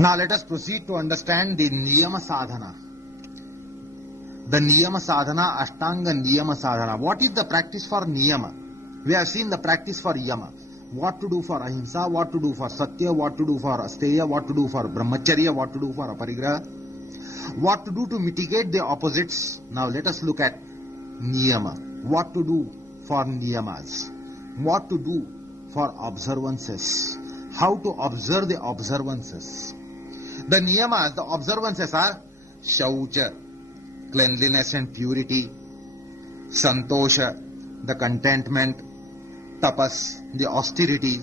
Now let us proceed to understand the Niyama Sadhana. The Niyama Sadhana, Ashtanga Niyama Sadhana. What is the practice for Niyama? We have seen the practice for Yama. What to do for Ahimsa, what to do for Satya, what to do for Asteya, what to do for Brahmacharya, what to do for Aparigraha, what to do to mitigate the opposites. Now let us look at Niyama. What to do for Niyamas. What to do for observances. How to observe the observances. The Niyamas, the observances are Shaucha, cleanliness and purity, Santosha, the contentment, Tapas, the austerity,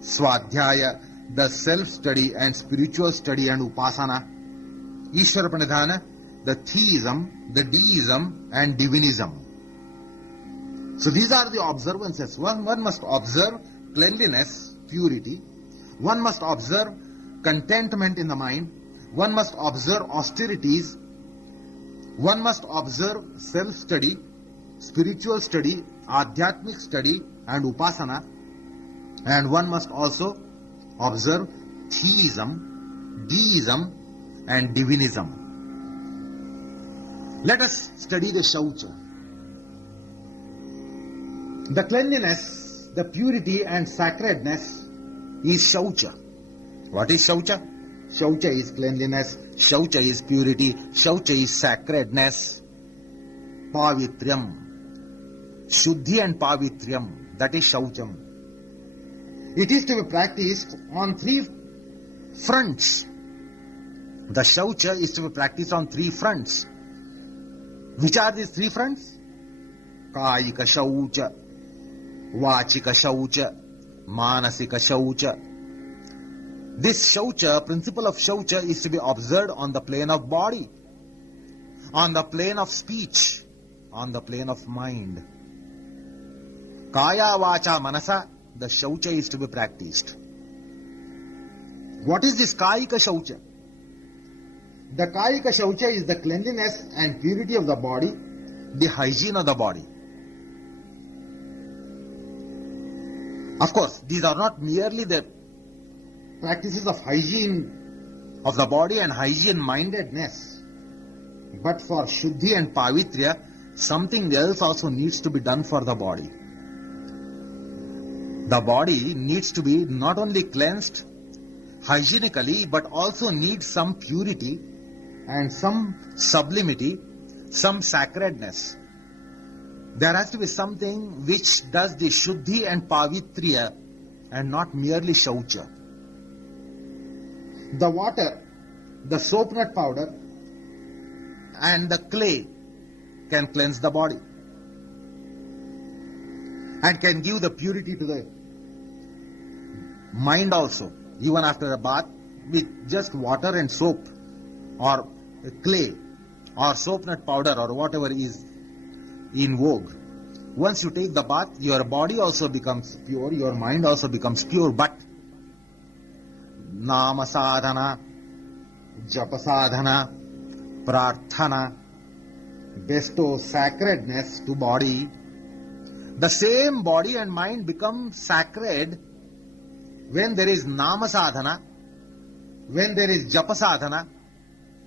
Swadhyaya, the self-study and spiritual study and Upasana, Ishvara Pranidhana, the theism, the deism and divinism. So these are the observances. One must observe cleanliness, purity. One must observe contentment in the mind. One must observe austerities. One must observe self-study, spiritual study, adhyatmic study and upasana. And one must also observe theism, deism and divinism. Let us study the Shaucha. The cleanliness, the purity and sacredness is Shaucha. What is Shaucha? Shaucha is cleanliness, Shaucha is purity, Shaucha is sacredness. Pavitriam, Shuddhi and Pavitriam, that is Shaucham. It is to be practiced on three fronts. The Shaucha is to be practiced on three fronts. Which are these three fronts? Kayika Shaucha, Vachika Shaucha, Manasika Shaucha. This Shaucha, principle of Shaucha, is to be observed on the plane of body, on the plane of speech, on the plane of mind. Kaya Vacha Manasa, the Shaucha is to be practiced. What is this Kayika Shaucha? The Kayika Shaucha is the cleanliness and purity of the body, the hygiene of the body. Of course, these are not merely the practices of hygiene of the body and hygiene-mindedness, but for Shuddhi and Pavitrya, something else also needs to be done for the body. The body needs to be not only cleansed hygienically, but also needs some purity and some sublimity, some sacredness. There has to be something which does the Shuddhi and Pavitrya and not merely Shaucha. The water, the soap nut powder and the clay can cleanse the body and can give the purity to the mind also. Even after a bath, with just water and soap or clay or soap nut powder or whatever is in vogue. Once you take the bath, your body also becomes pure, your mind also becomes pure. But Nama Sadhana, Japa Sadhana, Prarthana bestow sacredness to body. The same body and mind become sacred when there is Nama Sadhana, when there is Japa Sadhana,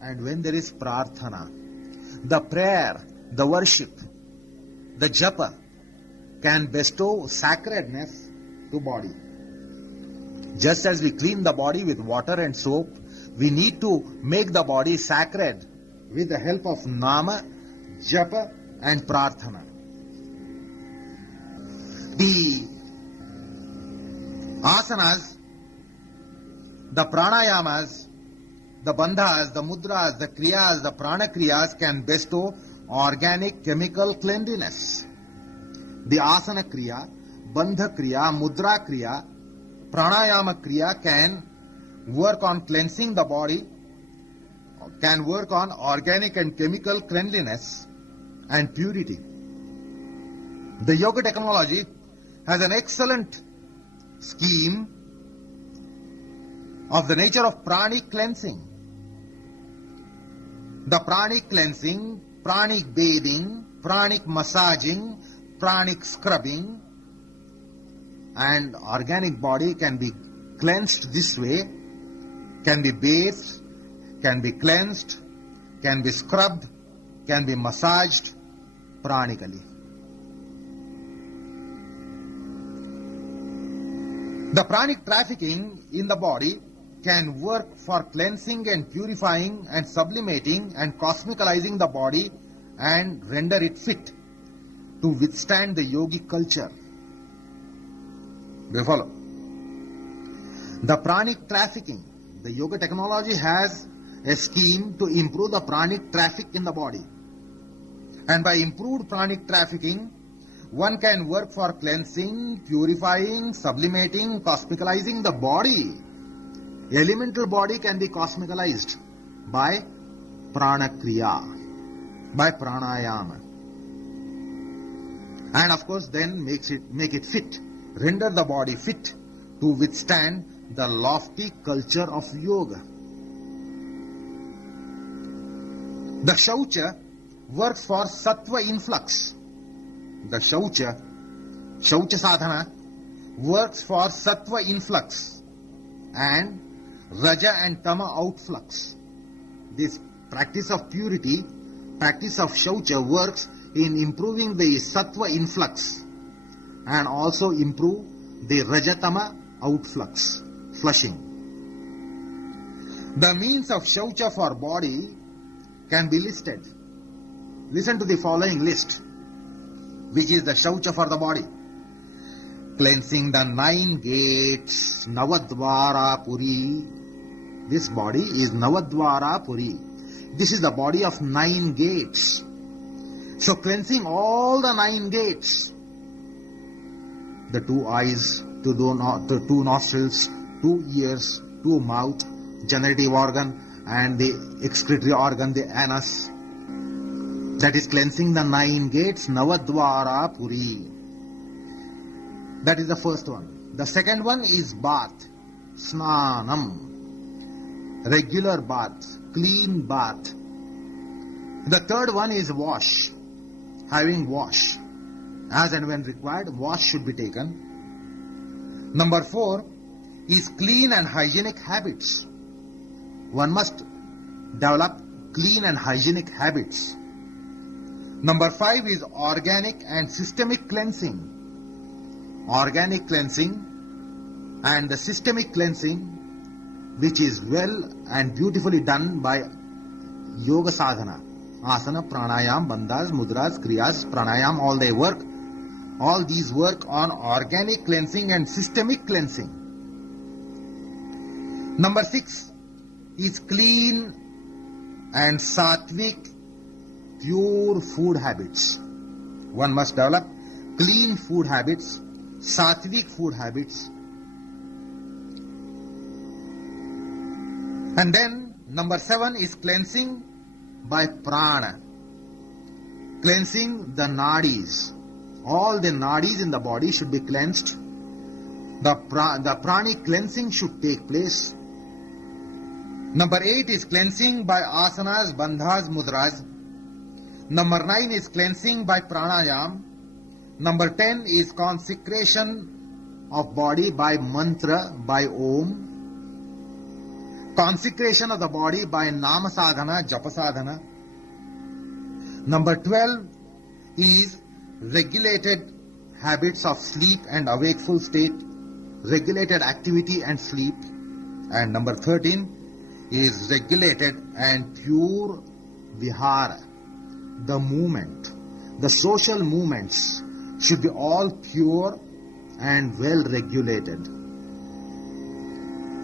and when there is Prarthana. The prayer, the worship, the Japa can bestow sacredness to body. Just as we clean the body with water and soap, we need to make the body sacred with the help of Nama, Japa and Prarthana. The asanas, the pranayamas, the bandhas, the mudras, the kriyas, the prana kriyas can bestow organic chemical cleanliness. The asana kriya, bandha kriya, mudra kriya, pranayama kriya can work on cleansing the body, can work on organic and chemical cleanliness and purity. The yoga technology has an excellent scheme of the nature of pranic cleansing. The pranic cleansing, pranic bathing, pranic massaging, pranic scrubbing, and organic body can be cleansed this way can be bathed, can be cleansed, can be scrubbed, can be massaged pranically. The pranic trafficking in the body can work for cleansing and purifying and sublimating and cosmicalizing the body and render it fit to withstand the yogic culture. Do you follow? The pranic trafficking. The yoga technology has a scheme to improve the pranic traffic in the body. And by improved pranic trafficking, one can work for cleansing, purifying, sublimating, cosmicalizing the body. Elemental body can be cosmicalized by prana kriya, by pranayama. And of course then make it fit, render the body fit to withstand the lofty culture of yoga. The Shaucha works for sattva influx. The Shaucha sadhana works for sattva influx and raja and tama outflux. This practice of purity, practice of Shaucha works in improving the sattva influx and also improve the rajatama outflux, flushing. The means of Shaucha for body can be listed. Listen to the following list, which is the Shaucha for the body. Cleansing the 9 gates, Navadvara Puri. This body is Navadvara Puri. This is the body of 9 gates. So cleansing all the 9 gates. The 2 eyes, 2 nostrils, 2 ears, 2 mouth, generative organ, and the excretory organ, the anus. That is cleansing the 9 gates, Navadvara Puri. That is the first one. The second one is bath, Snanam. Regular bath, clean bath. The third one is wash, having wash. As and when required, wash should be taken. Number 4 is clean and hygienic habits. One must develop clean and hygienic habits. Number 5 is organic and systemic cleansing. Organic cleansing and the systemic cleansing, which is well and beautifully done by yoga sadhana. Asana, pranayam, bandhas, mudras, kriyas, pranayam, all they work. All these work on organic cleansing and systemic cleansing. Number 6 is clean and sattvic, pure food habits. One must develop clean food habits, sattvic food habits. And then number 7 is cleansing by prana. Cleansing the nadis. All the nadis in the body should be cleansed. The pranic cleansing should take place. Number 8 is cleansing by asanas, bandhas, mudras. Number 9 is cleansing by pranayam. Number 10 is consecration of body by mantra, by om. Consecration of the body by nama sadhana, japa sadhana. Number 12 is regulated habits of sleep and awakeful state, regulated activity and sleep. And number 13 is regulated and pure vihara. The movement, the social movements should be all pure and well regulated.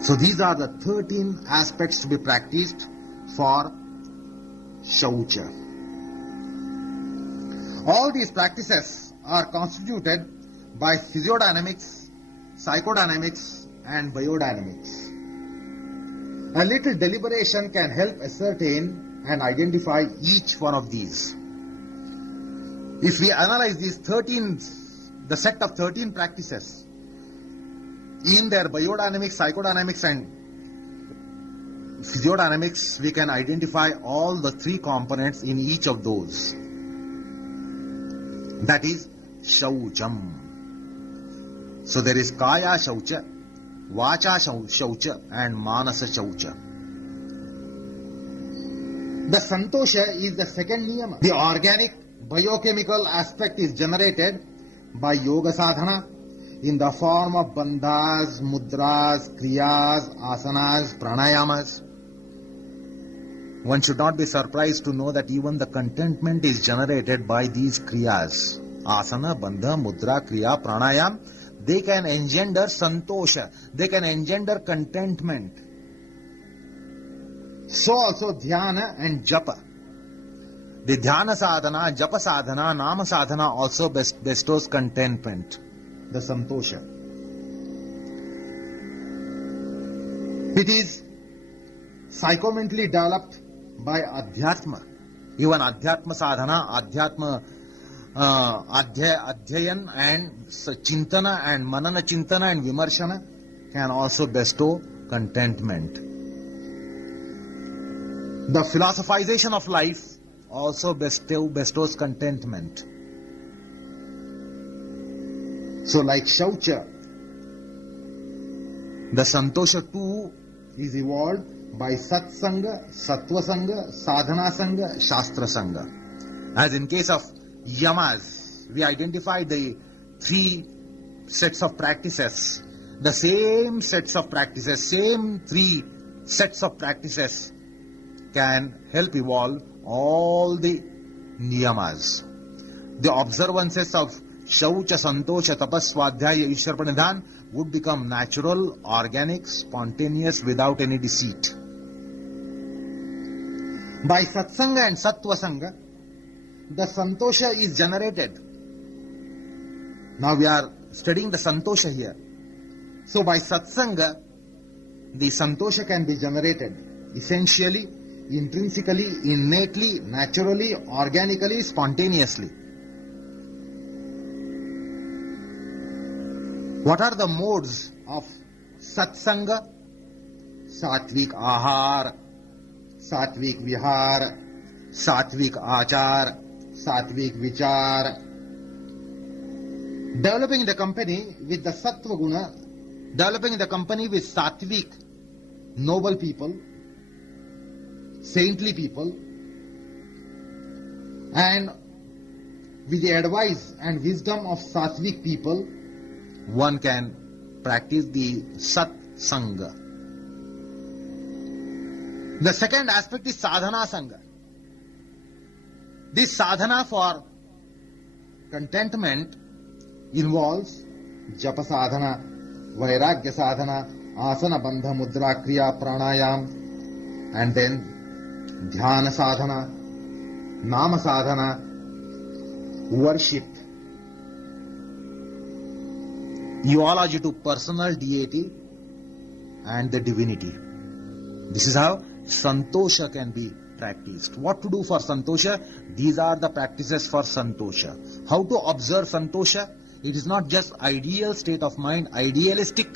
So these are the 13 aspects to be practiced for Shaucha. All these practices are constituted by physiodynamics, psychodynamics and biodynamics. A little deliberation can help ascertain and identify each one of these. If we analyze these 13, the set of 13 practices in their biodynamics, psychodynamics and physiodynamics, we can identify all the 3 components in each of those. That is Shaucham. So there is Kaya Shaucha, Vacha Shaucha and Manasa Shaucha. The Santosha is the second niyama. The organic biochemical aspect is generated by yoga sadhana in the form of bandhas, mudras, kriyas, asanas, pranayamas. One should not be surprised to know that even the contentment is generated by these kriyas. Asana, bandha, mudra, kriya, pranayam. They can engender santosha. They can engender contentment. So also dhyana and japa. The dhyana sadhana, japa sadhana, nama sadhana also bestows contentment, the santosha. It is psychomentally developed by adhyatma. Even adhyatma sadhana, adhyatma adhyayan and chintana and manana chintana and vimarshana can also bestow contentment. The philosophization of life also bestows contentment. So like Shaucha, the Santosha too is evolved by Satsanga, Sattva Sangha, Sadhana Sangha, Shastra Sangha. As in case of yamas, we identified the 3 sets of practices. The same sets of practices, same 3 sets of practices can help evolve all the niyamas. The observances of Shaucha, Santosha, Tapas, Swadhyaya, Ishwar Pranidhan would become natural, organic, spontaneous, without any deceit. By Satsanga and Sattva Sangha, the Santosha is generated. Now we are studying the Santosha here. So by Satsanga, the Santosha can be generated essentially, intrinsically, innately, naturally, organically, spontaneously. What are the modes of Satsanga? Satvik Ahar, Satvik Vihar, Satvik Achar, Satvik Vichar. Developing the company with the Sattva Guna, developing the company with Satvik, noble people, saintly people, and with the advice and wisdom of Satvik people, one can practice the Sat Sangha. The second aspect is Sadhana Sangha. This sadhana for contentment involves Japa Sadhana, Vairagya Sadhana, Asana, Bandha, Mudra, Kriya, Pranayam, and then Dhyana Sadhana, Nama Sadhana, worship, eulogy to personal deity and the divinity. This is how Santosha can be practiced. What to do for Santosha? These are the practices for Santosha. How to observe Santosha? It is not just ideal state of mind, idealistic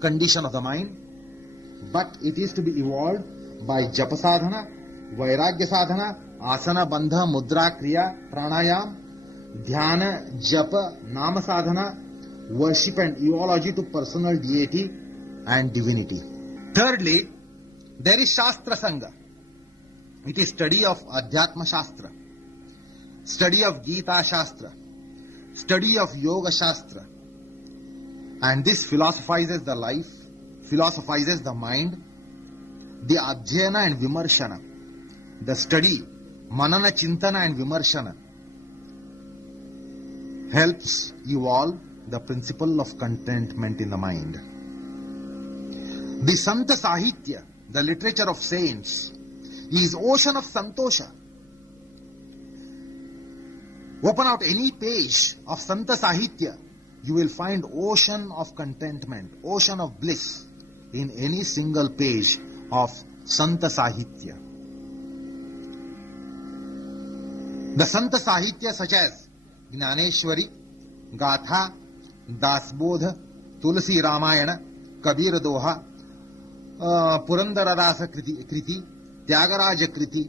condition of the mind, but it is to be evolved by Japa Sadhana, Vairagya Sadhana, Asana, Bandha, Mudra, Kriya, Pranayam, Dhyana, Japa, Nama Sadhana, worship and eulogy to personal deity and divinity. Thirdly, there is Shastra Sangha. It is study of Adhyatma Shastra, study of Gita Shastra, study of Yoga Shastra. And this philosophizes the life, philosophizes the mind, the Adhyana and Vimarshana, the study, Manana, Chintana and Vimarshana helps evolve the principle of contentment in the mind. The Santa Sahitya, the literature of saints, is ocean of Santosha. Open out any page of Santa Sahitya, you will find ocean of contentment, ocean of bliss in any single page of Santa Sahitya. The Santa Sahitya such as Gnaneshwari, Gatha, Dasbodha, Tulsi Ramayana, Kabir Doha, Purandara Rasa Kriti, Tyagaraja Kriti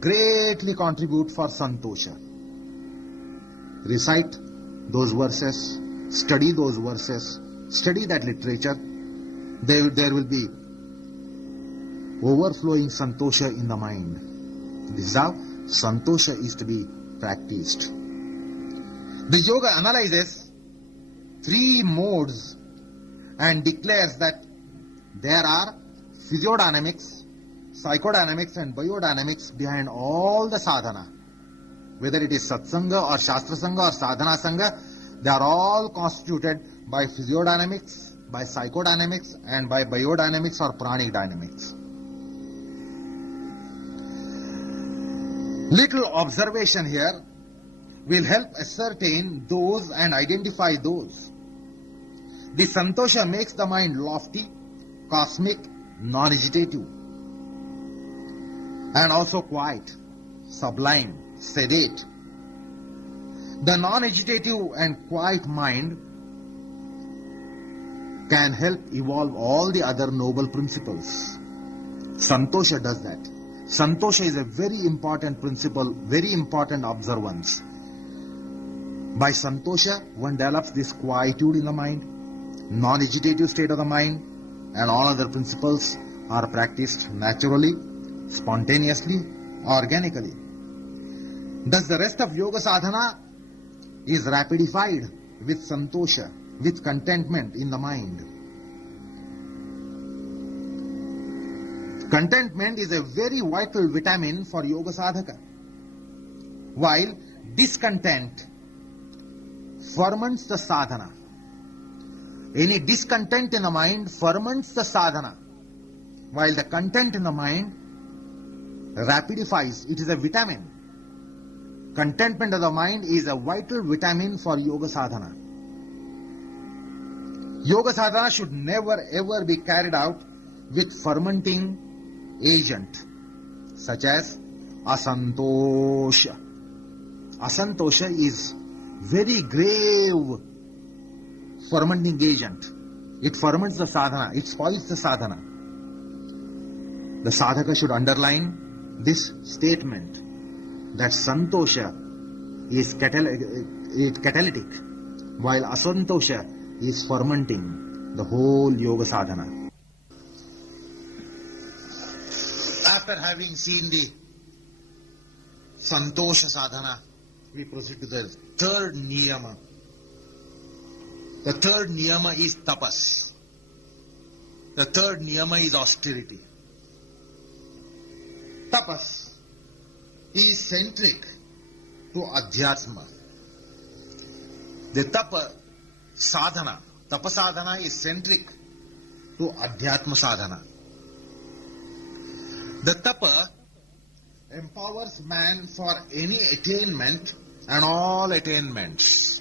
greatly contribute for Santosha. Recite those verses, study those verses, study that literature, there will be overflowing santosha in the mind. This is how santosha is to be practiced. The yoga analyzes three modes and declares that there are physiodynamics, psychodynamics and biodynamics behind all the sadhana. Whether it is satsanga or shastra sangha or sadhana sangha, they are all constituted by physiodynamics, by psychodynamics and by biodynamics or pranic dynamics. Little observation here will help ascertain those and identify those. The santosha makes the mind lofty, cosmic, non-agitative, and also quiet, sublime, sedate. The non-agitative and quiet mind can help evolve all the other noble principles. Santosha does that. Santosha is a very important principle, very important observance. By santosha, one develops this quietude in the mind, non-agitative state of the mind, and all other principles are practiced naturally, spontaneously, organically. Thus the rest of yoga sadhana is rapidified with santosha, with contentment in the mind. Contentment is a very vital vitamin for yoga sadhaka, while discontent ferments the sadhana. Any discontent in the mind ferments the sadhana, while the content in the mind rapidifies. It is a vitamin. Contentment of the mind is a vital vitamin for yoga sadhana. Yoga sadhana should never ever be carried out with fermenting agent such as asantosha. Asantosha is very grave fermenting agent. It ferments the sadhana, it spoils the sadhana. The sadhaka should underline this statement that santosha is catalytic, while asantosha is fermenting the whole yoga sadhana. After having seen the santosha sadhana, we proceed to the third niyama. The third niyama is tapas. The third niyama is austerity. Tapas is centric to adhyatma. The tapa sadhana is centric to adhyatma sadhana. The tapa empowers man for any attainment and all attainments.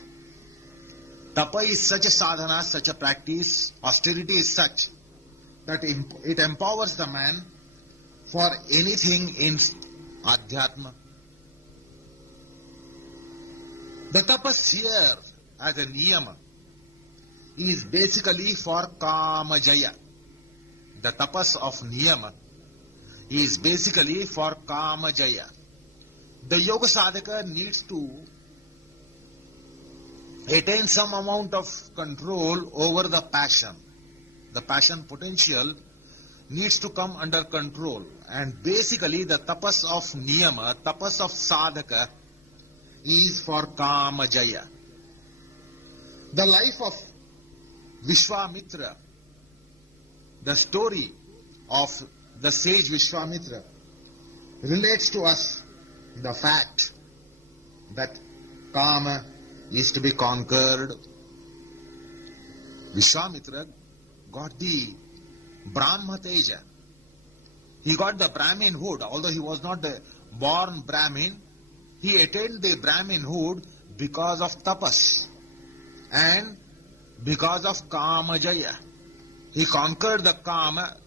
Tapa is such a sadhana, such a practice, austerity is such that it empowers the man for anything in adhyatma. The tapas here as a niyama is basically for kama jaya. The tapas of niyama is basically for kama jaya. The yoga sadhaka needs to attain some amount of control over the passion. The passion potential needs to come under control, and basically the tapas of niyama, tapas of sadhaka is for kama jaya. The life of Vishwamitra, the story of the sage Vishwamitra, relates to us the fact that kama is to be conquered. Vishwamitra got the Brahma Teja. He got the Brahminhood. Although he was not the born Brahmin, he attained the Brahminhood because of tapas and because of Kama Jaya. He conquered the Kama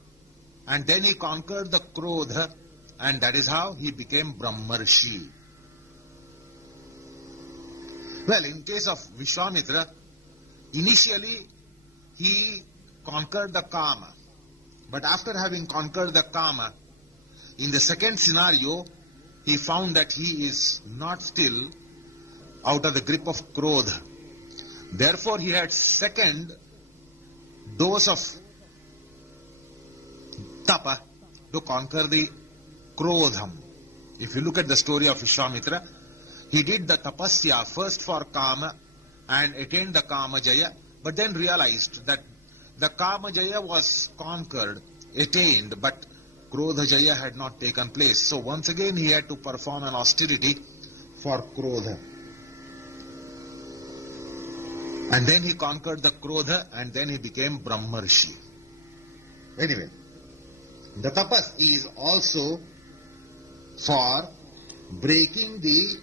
and then he conquered the Krodha, and that is how he became Brahmarshi. Well, in case of Vishwamitra, initially he conquered the Kama. But after having conquered the Kama, in the second scenario, he found that he is not still out of the grip of Krodha. Therefore, he had second dose of tapa to conquer the Krodham. If you look at the story of Vishwamitra, he did the tapasya first for Kama and attained the Kama Jaya, but then realized that the Kama Jaya was conquered, attained, but Krodha Jaya had not taken place. So once again he had to perform an austerity for Krodha. And then he conquered the Krodha and then he became Brahmarshi. Anyway, the tapas is also for breaking the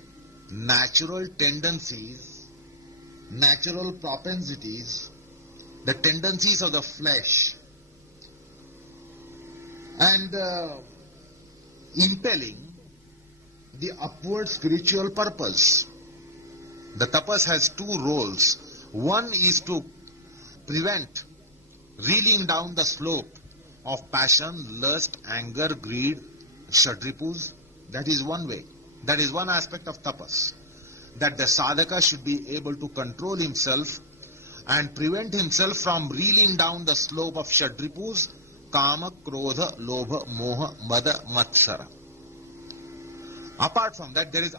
natural tendencies, natural propensities, the tendencies of the flesh, and impelling the upward spiritual purpose. The tapas has two roles. One is to prevent reeling down the slope of passion, lust, anger, greed, shadripus. That is one way. That is one aspect of tapas. That the sadhaka should be able to control himself and prevent himself from reeling down the slope of shadripus, kama, krodha, lobha, moha, mada, matsara. Apart from that, there is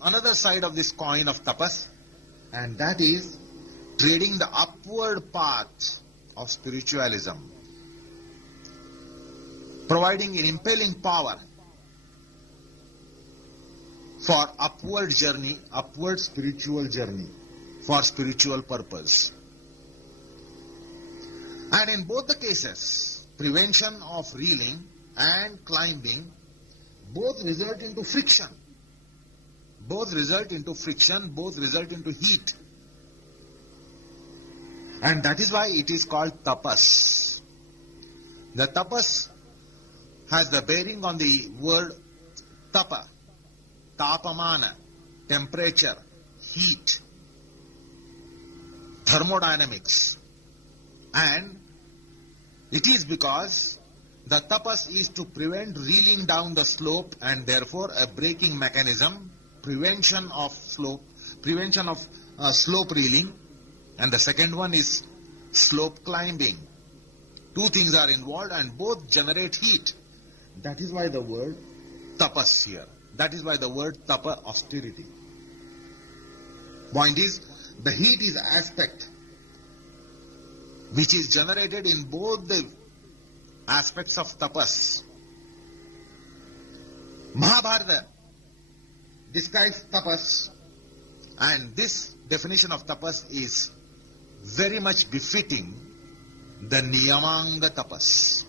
another side of this coin of tapas, and that is treading the upward path of spiritualism, providing an impelling power for upward journey, upward spiritual journey, for spiritual purpose. And in both the cases, prevention of reeling and climbing both result into friction. Both result into friction, both result into heat. And that is why it is called tapas. The tapas has the bearing on the word tapa, tapamana, temperature, heat, thermodynamics. And it is because the tapas is to prevent reeling down the slope and therefore a braking mechanism, prevention of slope reeling, and the second one is slope climbing. Two things are involved and both generate heat. That is why the word tapas here. That is why the word tapa, austerity. Point is, the heat is aspect which is generated in both the aspects of tapas. Mahabharata describes tapas, and this definition of tapas is very much befitting the Niyamanga tapas.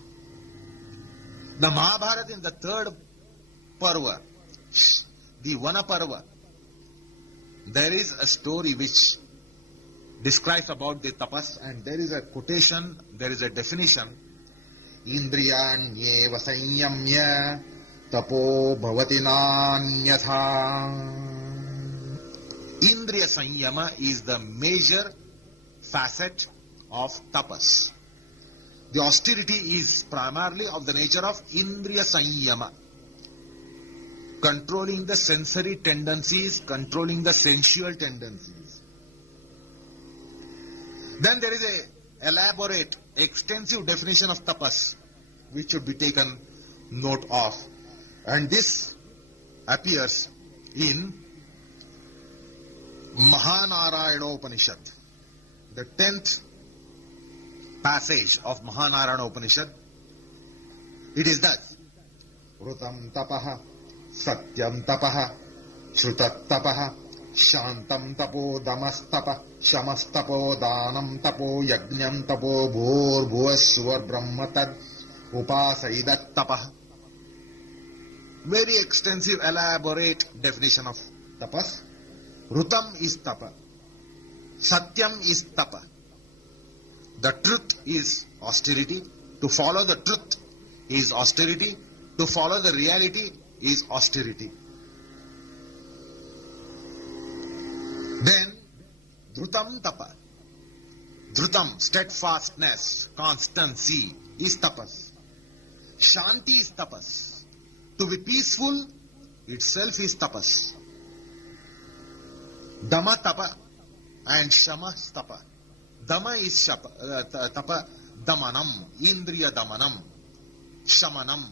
The Mahabharata in the third parva, the Vana parva, there is a story which describes about the tapas, and there is a quotation, there is a definition. Indriyanyeva sanyamya tapo bhavati nanyatha. Indriya sanyama is the major facet of tapas. The austerity is primarily of the nature of indriya sanyama, controlling the sensory tendencies, controlling the sensual tendencies. Then there is a elaborate, extensive definition of tapas which should be taken note of, and this appears in Mahanarayana Upanishad, the 10th passage of Mahanarayana Upanishad. It is thus: Rutam tapaha, satyam tapaha, shrutat tapaha, shantam tapo, damastapa, shamastapo, danam tapo, yajnam tapo, bhur bhuvasvar brahmatad, upasaidat tapaha. Very extensive, elaborate definition of tapas. Rutam is tapa. Satyam is tapa. The truth is austerity. To follow the truth is austerity. To follow the reality is austerity. Then, dhrutam tapa. Dhrutam, steadfastness, constancy is tapas. Shanti is tapas. To be peaceful itself is tapas. Dhamma tapa and shama tapa. Dhamma is tapa, damanam, indriya damanam. shamanam.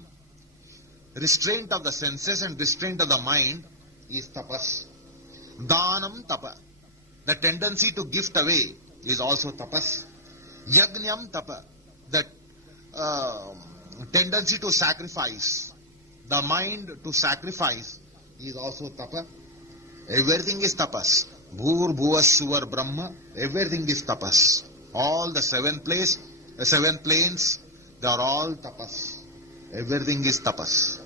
Restraint of the senses and restraint of the mind is tapas. Danam tapa. The tendency to gift away is also tapas. Yagnyam tapa. The tendency to sacrifice. The mind to sacrifice is also tapa. Everything is tapas. Bhur, bhuva, suvar, brahma. Everything is tapas. All the seven planes, they are all tapas. Everything is tapas.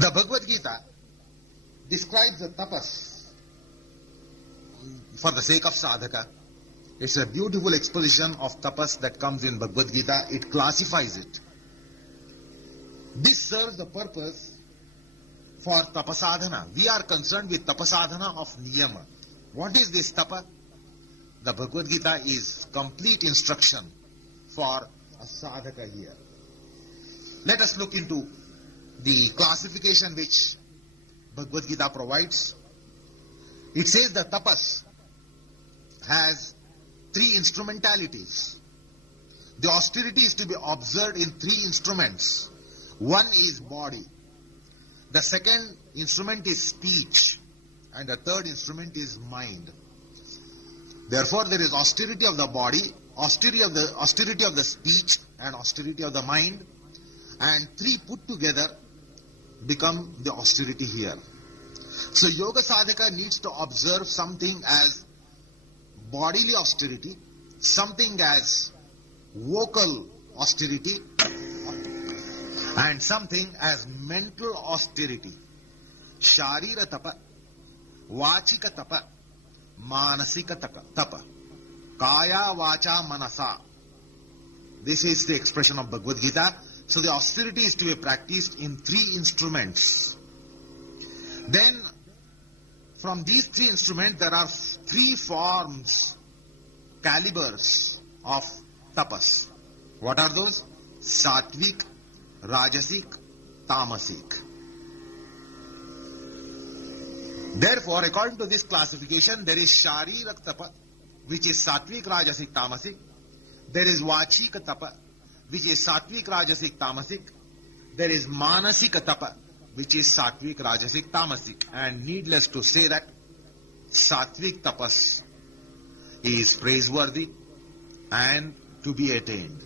The Bhagavad Gita describes the tapas for the sake of sadhaka. It's a beautiful exposition of tapas that comes in Bhagavad Gita. It classifies it. This serves the purpose for tapasadhana. We are concerned with tapasadhana of niyama. What is this tapa? The Bhagavad Gita is complete instruction for a sadhaka here. Let us look into the classification which Bhagavad Gita provides. It says the tapas has three instrumentalities. The austerity is to be observed in three instruments. One is body. The second instrument is speech. And the third instrument is mind. Therefore, there is austerity of the body, austerity of the speech, and austerity of the mind. And three put together become the austerity here. So yoga sadhaka needs to observe something as bodily austerity, something as vocal austerity, and something as mental austerity. Sharira tapa, vachika tapa, manasika tapa, kaya vacha manasa. This is the expression of Bhagavad Gita. So the austerity is to be practiced in three instruments. Then from these three instruments there are three forms, calibers of tapas. What are those? Satvik, Rajasic, Tamasic. Therefore, according to this classification, there is Sharirak Tapa, which is Satvik, Rajasic, Tamasic. There is Vachika Tapa, which is Satvik, Rajasic, Tamasic. There is Manasika Tapa, which is Satvik, Rajasic, Tamasic. And needless to say that Satvik Tapas is praiseworthy and to be attained.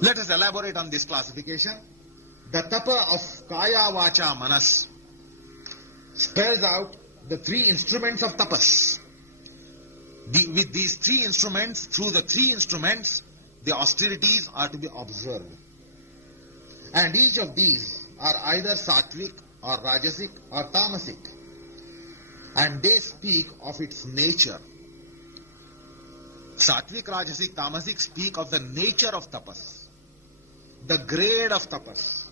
Let us elaborate on this classification. The tapa of kaya, vacha, manas spells out the three instruments of tapas. With these three instruments, through the three instruments, the austerities are to be observed. And each of these are either sattvic or rajasic or tamasic. And they speak of its nature. Sattvic, rajasic, tamasic speak of the nature of tapas, the grade of tapas,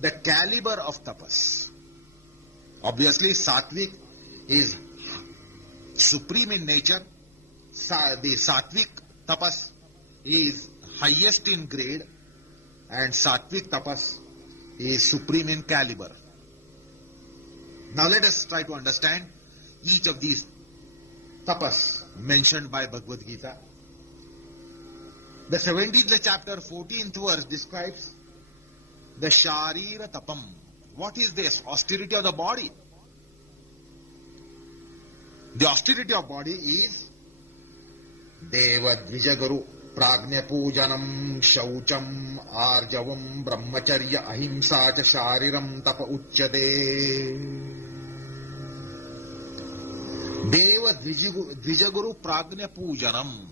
the caliber of tapas. Obviously, sattvic is supreme in nature. The sattvic tapas is highest in grade, and sattvic tapas is supreme in caliber. Now let us try to understand each of these tapas mentioned by Bhagavad Gita. The 17th chapter, 14th verse describes the Sharira Tapam. What is this? Austerity of the body. The austerity of body is Deva Dvijaguru Pragnya Pujanam Shaucham Arjavam Brahmacharya Ahimsa Cha Shariram Tapa Uchyate. Deva Dvijaguru Pragnya Pujanam.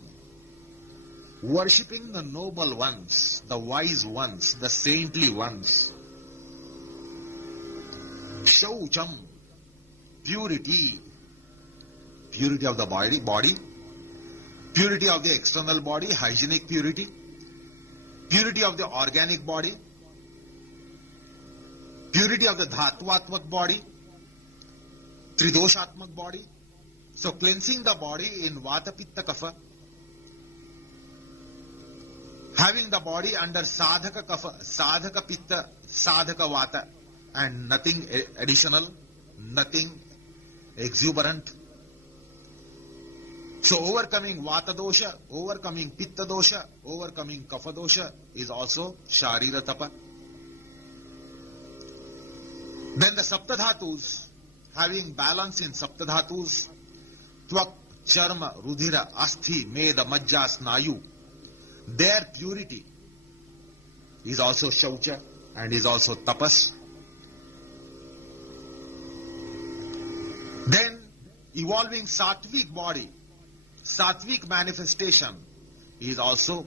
Worshipping the noble ones, the wise ones, the saintly ones. Shaucham, purity. Purity of the body, purity of the external body, hygienic purity, purity of the organic body, purity of the dhatvatmak body, tridoshatmak body. So cleansing the body in vata pitta kapha, having the body under sadhaka kapha, sadhaka pitta, sadhaka vata, and nothing additional, nothing exuberant. So overcoming Vata dosha, overcoming Pitta dosha, overcoming Kapha dosha is also Sharira Tapa. Then the Saptadhatus, having balance in Saptadhatus, Tvak, Charma, Rudhira, Asthi, Meda, Majja, Snayu, their purity is also Shaucha and is also Tapas. Then evolving Sattvic body, Sattvic manifestation is also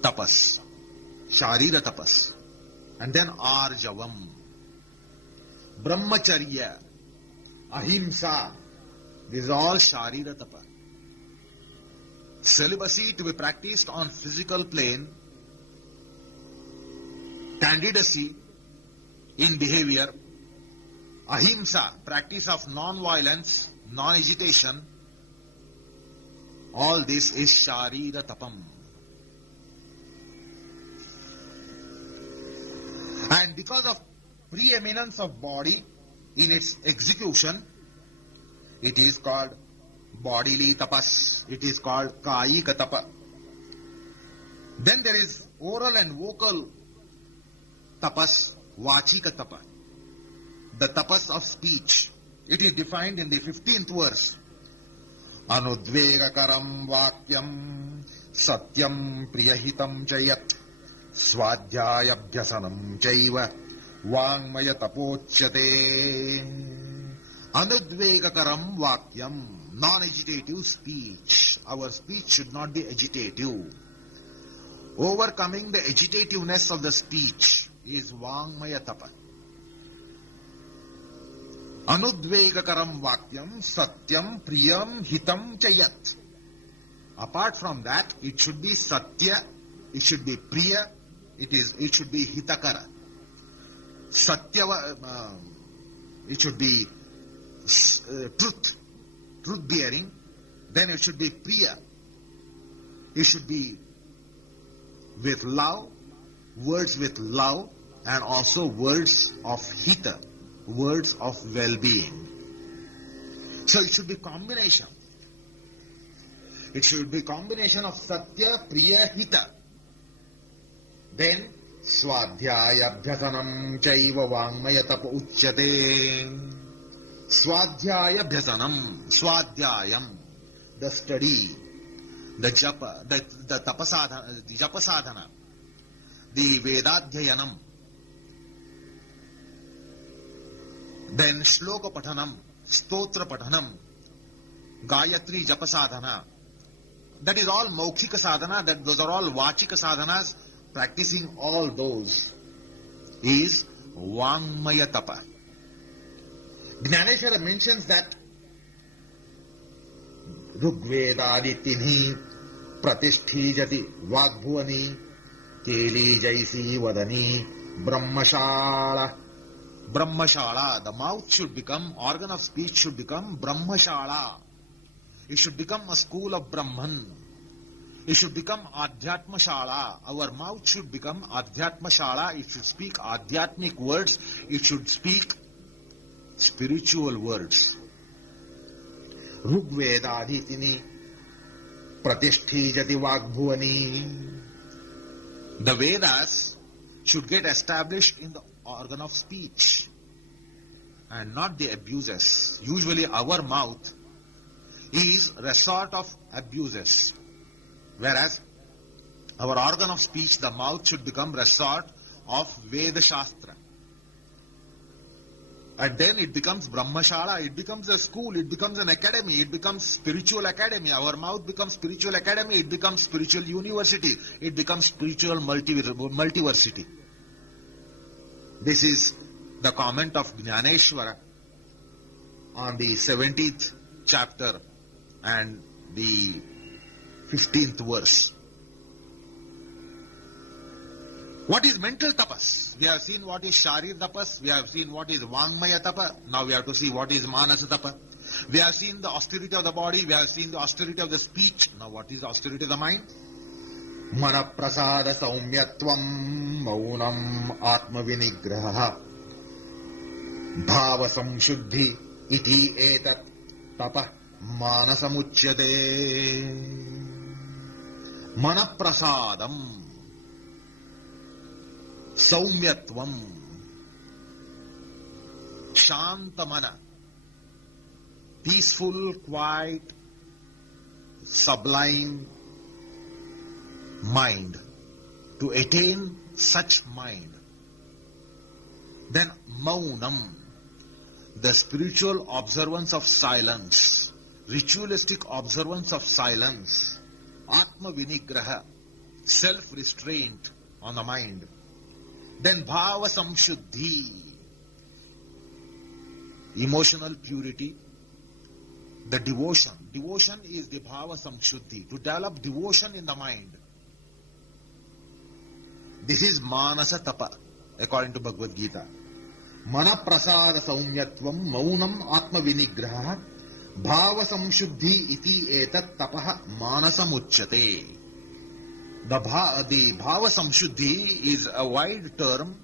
Tapas, Sharira Tapas. And then Arjavam, Brahmacharya, Ahimsa, these are all Sharira Tapa. Celibacy to be practiced on physical plane, candidacy in behavior, Ahimsa, practice of non-violence, non-agitation, all this is Sharira Tapam. And because of preeminence of body in its execution, it is called bodily tapas. It is called kayika tapa. Then there is oral and vocal tapas, vachika tapa. The tapas of speech. It is defined in the 15th verse. Anudvegakaram vakyam satyam priyahitam chayat swadhyayabhyasanam chaiva vangmaya tapochyate. Anudvegakaram vakyam, non-agitative speech. Our speech should not be agitative. Overcoming the agitativeness of the speech is vangmaya tapa. Anudvegakaram vakyam satyam priyam hitam chayat. Apart from that, it should be satya, it should be priya, it should be hitakara. Satya, it should be truth bearing. Then it should be priya. It should be with love, words with love, and also words of hita, words of well-being. So it should be combination. It should be combination of satya, priya, hita. Then swadhyaya bhyasanam chaiva vangmaya tapa uchyate. Swadhyaya bhyasanam, swadhyayam, the study, the japa, the tapasadhana, the japasadhana, the vedadhyayanam. Then shloka pathanam, stotra pathanam, gayatri japasadhana. That is all maukhika sadhana, those are all vachika sadhanas. Practicing all those is vangmaya tapa. Jnaneshwara mentions that Rugvedaditinhi pratisthijati vagbhuvani keli jaisi vadani brahmashala. Brahmashala, the mouth should become, organ of speech should become Brahmashala. It should become a school of Brahman. It should become Adhyatma Shala. Our mouth should become Adhyatma Shala. It should speak Adhyatmic words. It should speak spiritual words. Rugvedaditini pratisthijati vagbhuvani. The Vedas should get established in the organ of speech and not the abuses. Usually our mouth is resort of abuses, whereas our organ of speech, the mouth, should become resort of Veda Shastra. And then it becomes Brahmashala, it becomes a school, it becomes an academy, it becomes spiritual academy. Our mouth becomes spiritual academy, it becomes spiritual university, it becomes spiritual multiversity. This is the comment of Jnaneshwara on the 17th chapter and the 15th verse. What is mental tapas? We have seen what is Sharir tapas, we have seen what is Vangmaya tapa, now we have to see what is Manasa tapa. We have seen the austerity of the body, we have seen the austerity of the speech, now what is the austerity of the mind? Mana prasada saumyatvam maunam atma vinigraha bhava samshuddhi iti etat tapa मानसमुच्यते मनप्रसादम सौम्यत्वम शांतमन peaceful, quiet, sublime mind. To attain such mind, then maunam, the spiritual observance of silence, ritualistic observance of silence, atma vinigraha, self-restraint on the mind, then bhava samshuddhi, emotional purity, the devotion is the bhava samshuddhi, to develop devotion in the mind. This is manasa tapa according to Bhagavad Gita. Mana prasada saumyatvam maunam atma vinigraha bhava samshuddhi iti etat tapah manasamuchyate. The bhava samshuddhi is a wide term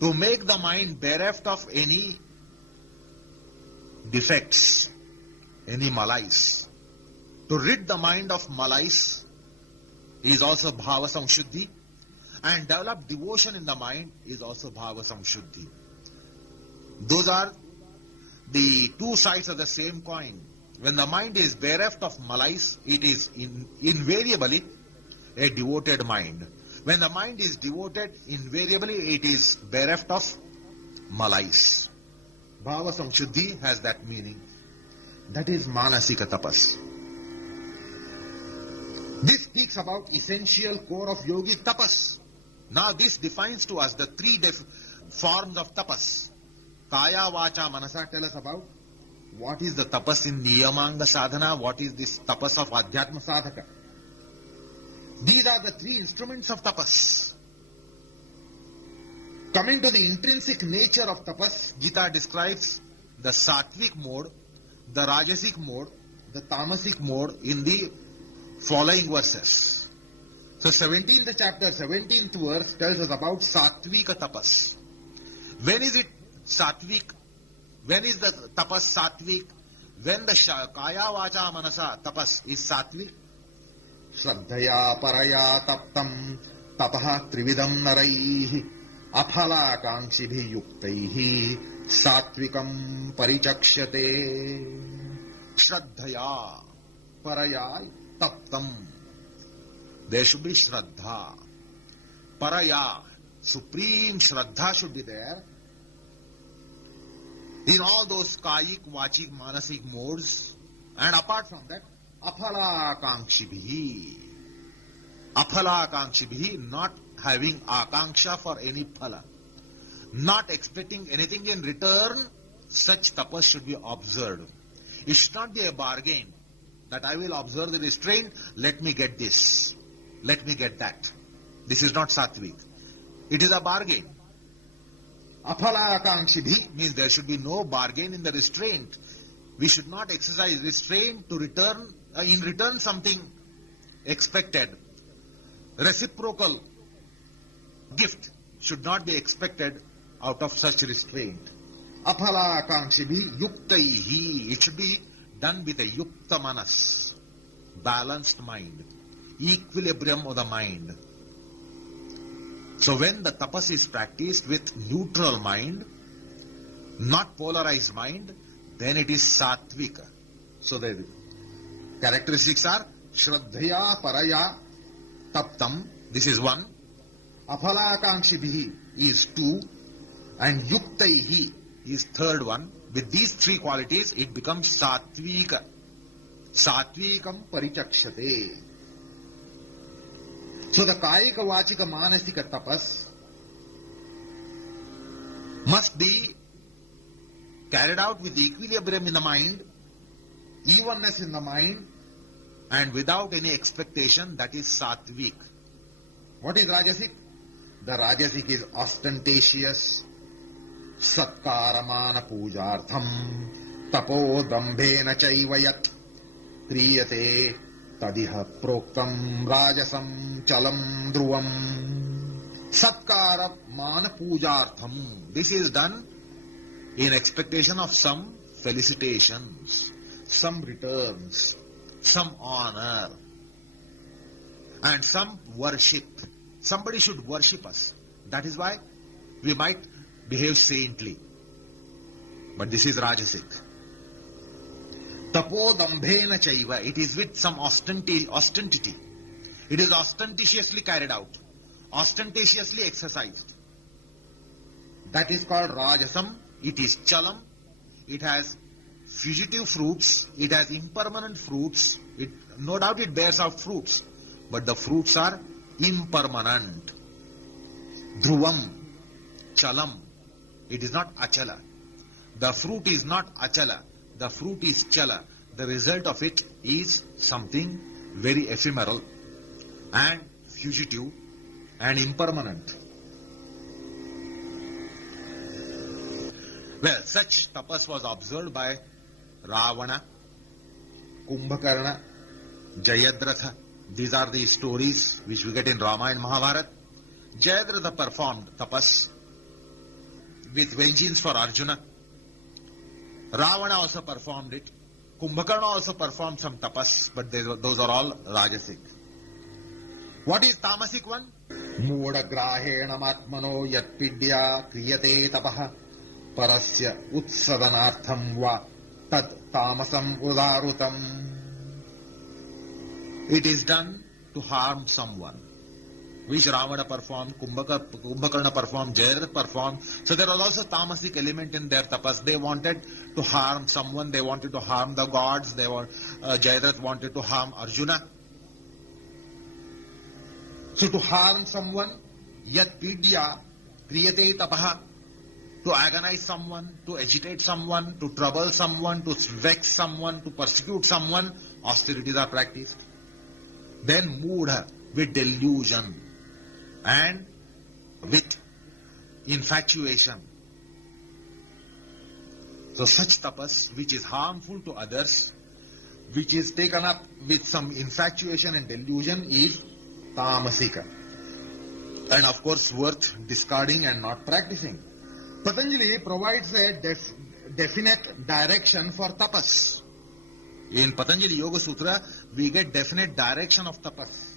to make the mind bereft of any defects, any malais. To rid the mind of malais is also bhava samshuddhi, and develop devotion in the mind is also bhava samshuddhi. Those are the two sides of the same coin. When the mind is bereft of malais, it is invariably a devoted mind. When the mind is devoted, invariably it is bereft of malais. Bhava samshuddhi has that meaning. That is manasika tapas. This speaks about essential core of yogic tapas. Now this defines to us the three forms of tapas. Kaya, vacha, manasa. Tell us about what is the tapas in niyamanga sadhana, what is this tapas of adhyatma sadhaka. These are the three instruments of tapas. Coming to the intrinsic nature of tapas, Gita describes the sattvic mode, the rajasic mode, the tamasic mode in the following verses. So 17th chapter, 17th verse tells us about sattvika tapas. When is it sattvic? When is the tapas sattvic? When the kaya vacha manasa tapas is sattvic? Shraddhaya paraya taptam tapaha trividam naraihi aphala kankshibhi yuktaihi sattvikam parichakshate. Shraddhaya paraya taptam. There should be Shraddha. Paraya, supreme Shraddha should be there. In all those kayik, vachik, manasik modes. And apart from that, aphala kankshibhi. Aphala kankshibhi, not having akanksha for any phala. Not expecting anything in return, such tapas should be observed. It should not be a bargain that I will observe the restraint, let me get this. Let me get that. This is not sattvic. It is a bargain. Aphala akankshibhi means there should be no bargain in the restraint. We should not exercise restraint to return, in return something expected. Reciprocal gift should not be expected out of such restraint. Aphala akankshibhi yuktaihi. It should be done with a yukta manas, balanced mind. Equilibrium of the mind. So when the tapas is practiced with neutral mind, not polarized mind, then it is sattvika. So the characteristics are Shraddhaya paraya taptam, this is one. Aphalakankshibhi is two. And yuktaihi is third one. With these three qualities, it becomes sattvika. Sattvikam parichakshate. So the kayika, vachika, manasika tapas must be carried out with equilibrium in the mind, evenness in the mind, and without any expectation. That is sattvic. What is rajasic? The rajasic is ostentatious, satkaramana pujartham, tapo dambhena chaivayat, priyate tadiha proktam rajasam chalam dhruvam. Satkara mana pujartham. This is done in expectation of some felicitations. some returns, some honor, and some worship. Somebody should worship us. That is why we might behave saintly. But this is Rajasic. Tapodambhena chaiva. It is with some ostentatity. It is ostentatiously carried out, ostentatiously exercised. That is called Rajasam. It is Chalam. It has fugitive fruits. It has impermanent fruits. No doubt it bears out fruits. But the fruits are impermanent. Dhruvam, Chalam. It is not Achala. The fruit is not Achala. The fruit is Chala. The result of it is something very ephemeral and fugitive and impermanent. Well, such tapas was observed by Ravana, Kumbhakarna, Jayadratha. These are the stories which we get in Ramayana and Mahabharata. Jayadratha performed tapas with vengeance for Arjuna. Ravana also performed it. Kumbhakarna also performed some tapas, but those are all Rajasic. What is Tamasic one? Mooda grahena matmano yat pidya kriyate tapaha parasya utsadanartham va tad tamasam udarutam. It is done to harm someone, which Ravana performed, Kumbhakarna performed, Jayadratha performed. So there was also tamasic element in their tapas. They wanted to harm someone. They wanted to harm the gods. Jayadratha wanted to harm Arjuna. So to harm someone, yat pidya kriyate tapaha, to agonize someone, to agitate someone, to trouble someone, to vex someone, to persecute someone, austerities are practiced. Then moodha, with delusion and with infatuation. So such tapas which is harmful to others, which is taken up with some infatuation and delusion, is tamasika. And of course worth discarding and not practicing. Patanjali provides a definite direction for tapas. In Patanjali Yoga Sutra, we get definite direction of tapas.